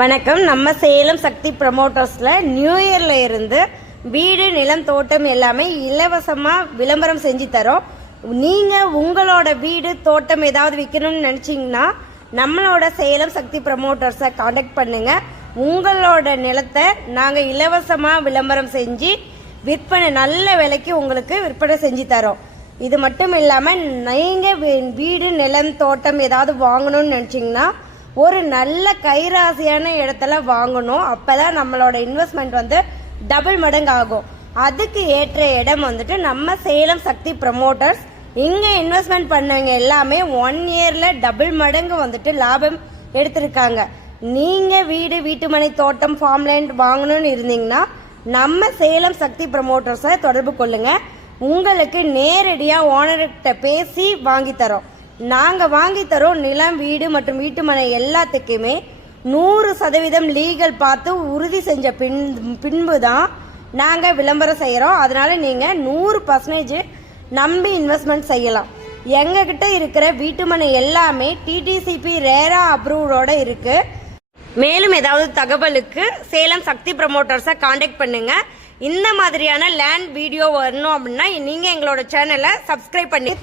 வணக்கம். நம்ம சேலம் சக்தி ப்ரமோட்டர்ஸ்ல நியூ இயர்ல இருந்து வீடு நிலம் தோட்டம் எல்லாமே இலவசமா விளம்பரம் செஞ்சு தரோம். நீங்க உங்களோட வீடு தோட்டம் ஏதாவது விற்கணும்னு நினைச்சீங்கன்னா நம்மளோட சேலம் சக்தி ப்ரமோட்டர்ஸை கான்டாக்ட் பண்ணுங்க. உங்களோட நிலத்தை நாங்க இலவசமா விளம்பரம் செஞ்சு விற்பனை நல்ல விலைக்கு உங்களுக்கு விற்பனை செஞ்சு தரோம். இது மட்டும் இல்லாம நீங்க வீடு நிலம் தோட்டம் ஏதாவது வாங்கணும்னு நினைச்சீங்கன்னா ஒரு நல்ல கைராசியான இடத்துல வாங்கணும். அப்பதான் நம்மளோட இன்வெஸ்ட்மெண்ட் டபுள் மடங்கு ஆகும். அதுக்கு ஏற்ற இடம் நம்ம சேலம் சக்தி ப்ரமோட்டர்ஸ். இங்க இன்வெஸ்ட்மெண்ட் பண்ணவங்க எல்லாமே 1 இயர்ல டபுள் மடங்கு லாபம் எடுத்திருக்காங்க. நீங்க வீட்டு மனை தோட்டம் ஃபார்ம்லேண்ட் வாங்கணும்னு இருந்தீங்கன்னா நம்ம சேலம் சக்தி ப்ரமோட்டர்ஸை தொடர்பு கொள்ளுங்க. உங்களுக்கு நேரடியா ஓனர்கிட்ட பேசி வாங்கி தரோம். நாங்க வாங்கி தரோம் நிலம் வீடு மற்றும் வீட்டு மனை எல்லாத்துக்குமே 100% லீகல் பார்த்து உறுதி செஞ்ச பின்பு தான் நாங்க விளம்பரம் செய்யறோம். அதனால நீங்க 100% நம்பி இன்வெஸ்ட்மெண்ட் செய்யலாம். எங்க கிட்ட இருக்கிற வீட்டு மனை எல்லாமே டிடிசிபி ரேரா அப்ரூவோட இருக்கு. மேலும் ஏதாவது தகவலுக்கு சேலம் சக்தி ப்ரமோட்டர்ஸை கான்டாக்ட் பண்ணுங்க. இந்த மாதிரியான லேண்ட் வீடியோ வரணும் அப்படின்னா நீங்க எங்களோட சேனலை சப்ஸ்கிரைப் பண்ணி